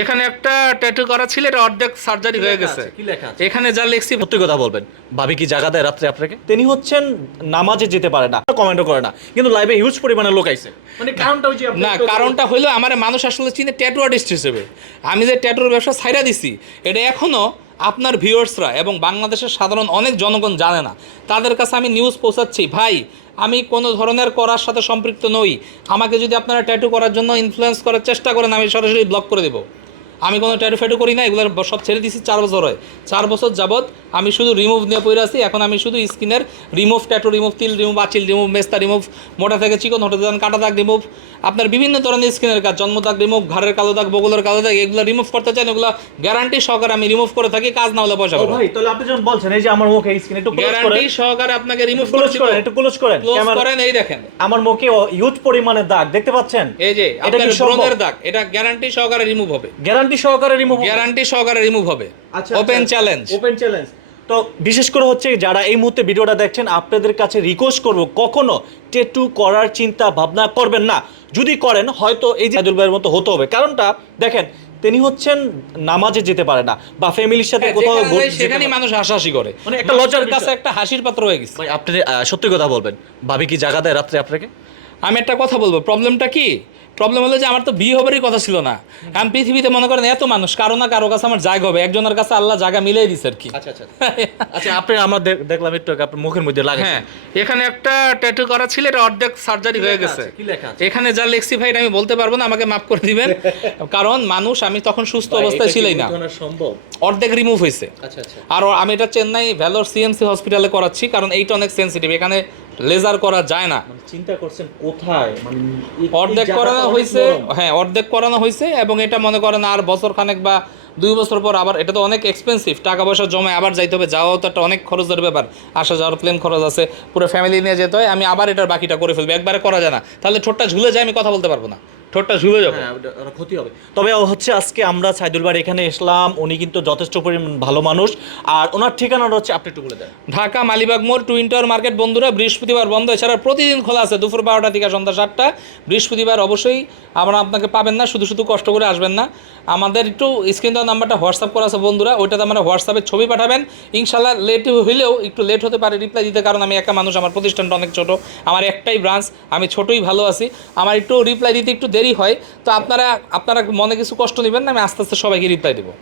এখানে একটা ট্যাটু করা ছিল এটা অর্ধেক সার্জারি হয়ে গেছে। কি লেখা আছে? এখানে যা লেখছি সত্যি কথা বলবেন। ভাবি কি জায়গা দেয় রাত্রে আপনাকে? তিনি হচ্ছেন নামাজে যেতে পারে না কমেন্টও করে না কিন্তু লাইভে হিউজ পরিমাণে লোক আইছে। মানে কারণটা না কারণটা হলো আমার মানুষ আসলে চিনে ট্যাটু আর্টিস্ট হিসেবে। আমি যে ট্যাটুর ব্যবসা ছাইরা দিছি এটা এখনও আপনার ভিউয়ার্সরা এবং বাংলাদেশের সাধারণ অনেক জনগণ জানে না। তাদের কাছে আমি নিউজ পৌঁছাচ্ছি। ভাই, আমি কোনো ধরনের করার সাথে সম্পৃক্ত নই। আমাকে যদি আপনারা ট্যাটু করার জন্য ইনফ্লুয়েন্স করার চেষ্টা করেন, আমি সরাসরি ব্লক করে দেবো। আমি কোনো ট্যাটু ফ্যাটু করি না এগুলো সব ছেড়ে দিছি চার বছর হয়। চার বছর যাবৎ আমি শুধু রিমুভ নিয়ে পড়ে আছি এখন আমি শুধু স্কিনের রিমুভ ট্যাটু রিমুভ তিল রিমুভ আচিল রিমুভ মেস্তা রিমুভ মোটা থেকে চিকন হতে দেন কাটা দাগ রিমুভ আপনার বিভিন্ন ধরনের স্কিনের কাজ জন্ম দাগ রিমুভ ঘাড়ের কালো দাগ বগলের কালো দাগ এগুলো রিমুভ করতে চান এগুলো গ্যারান্টি সহকারে আমি রিমুভ করে থাকি কাজ না হলে পয়সা ভাই তাহলে আপনি যখন বলছেন এই যে আমার মুখে স্কিন একটু গ্যারান্টি সহকারে আপনাকে রিমুভ করে ক্লোজ করেন একটু ক্লোজ করেন। ক্লোজ করেন এই দেখেন। আমার মুখে হিউজ পরিমাণে দাগ দেখতে পাচ্ছেন? এই যে আপনার? ব্রণের দাগ এটা গ্যারান্টি সহকারে রিমুভ হবে। গ্যারান্টি সহকারে রিমুভ গ্যারান্টি সহকারে রিমুভ হবে। আচ্ছা, ওপেন চ্যালেঞ্জ ওপেন চ্যালেঞ্জ তো বিশেষ করে হচ্ছে যারা এই মুহূর্তে ভিডিওটা দেখছেন আপনাদের কাছে রিকোয়েস্ট করব কখনো টেটু করার চিন্তা ভাবনা করবেন না। যদি করেন হয়তো এই যে আদুল ভাইয়ের মতো হতে হবে। কারণটা দেখেন তিনি হচ্ছেন নামাজে যেতে পারে না বা ফ্যামিলির সাথে কোথাও হ্যাঁ, যাই সেখানেই মানুষ হাসাহাসি করে। মানে একটা লজ্জার কাছে একটা হাসির পাত্র হয়ে গেছে। ভাই আপনি সত্যি কথা বলবেন। ভাবি কি জায়গা দেয় রাত্রে আপনাকে? আমি একটা কথা বলব প্রবলেমটা কি? প্রবলেম হলো যে আমার তো বিয়ে হবারই কথা ছিল না। আমি পৃথিবীতে মনে করেন এত মানুষ কারও না কারও কাছে আমার জায়গা হবে একজনের কাছে আল্লাহ জায়গা মিলিয়ে দিছে আর কি। আচ্ছা আচ্ছা আচ্ছা। আপনি আমরা দেখ- দেখলাম একটু আপনার মুখের মধ্যে লাগে হ্যাঁ এখানে একটা ট্যাটু করা ছিল এটা অর্ধেক সার্জারি হয়ে গেছে। এখানে যা লিখছি ভাই আমি বলতে পারব না আমাকে মাফ করে দিবেন। কারণ মানুষ আমি তখন সুস্থ অবস্থায় ছিলাই না। সম্ভব? অর্ধেক রিমুভ হয়েছে আচ্ছা আচ্ছা। আর আমি এটা চেন্নাই ভ্যালোর সিএমসি হসপিটালে করাচ্ছি কারণ এইটা অনেক সেনসিটিভ এখানে লেজার করা যায় না। মানে চিন্তা করছেন কোথায়? মানে অর্ধেক করানো হয়েছে হ্যাঁ অর্ধেক করানো হয়েছে এবং এটা মনে করেন আর বছর খানেক বা দুই বছর পর আবার এটা তো অনেক এক্সপেন্সিভ টাকা পয়সা জমে আবার যাইতে হবে যাওয়াও তো একটা অনেক খরচের ব্যাপার। আসা যাওয়ার প্লেন খরচ আছে পুরো ফ্যামিলি নিয়ে যেতে হয় আমি আবার এটার বাকিটা করে ফেলব একবারে করা যায় না। তাহলে ছোটটা ঝুলে যায় আমি কথা বলতে পারব না। ঠোঁটটা ঝুলে যাবে। হ্যাঁ, ক্ষতি হবে। তবে হচ্ছে আজকে আমরা সাইদুল ভাই এখানে এসলাম। উনি কিন্তু যথেষ্ট পরিমাণ ভালো মানুষ। আর ওনার ঠিকানাটা হচ্ছে আপনি একটু বলে দেন। ঢাকা মালিবাগ মোড় টুইন টাওয়ার মার্কেট বন্ধুরা বৃহস্পতিবার বন্ধ। এছাড়া প্রতিদিন খোলা আছে দুপুর বারোটা থেকে সন্ধ্যা সাতটা। বৃহস্পতিবার অবশ্যই আমরা আপনাকে পাবেন না শুধু শুধু কষ্ট করে আসবেন না। আমাদের একটু স্ক্রিন দেওয়া নাম্বারটা হোয়াটসঅ্যাপ করা আছে বন্ধুরা ওইটাতে আমরা হোয়াটসঅ্যাপে ছবি পাঠাবেন। ইনশাল্লাহ লেট হইলেও একটু লেট হতে পারে রিপ্লাই দিতে কারণ আমি একা মানুষ আমার প্রতিষ্ঠানটা অনেক ছোট আমার একটাই ব্রাঞ্চ আমি ছোটই ভালো আছি। আমার একটু রিপ্লাই দিতে একটু দেরি হয়, তো আপনারা আপনারা মনে কিছু কষ্ট নেবেন না, আমি আস্তে আস্তে সবাইকে রিপ্লাই দেবো।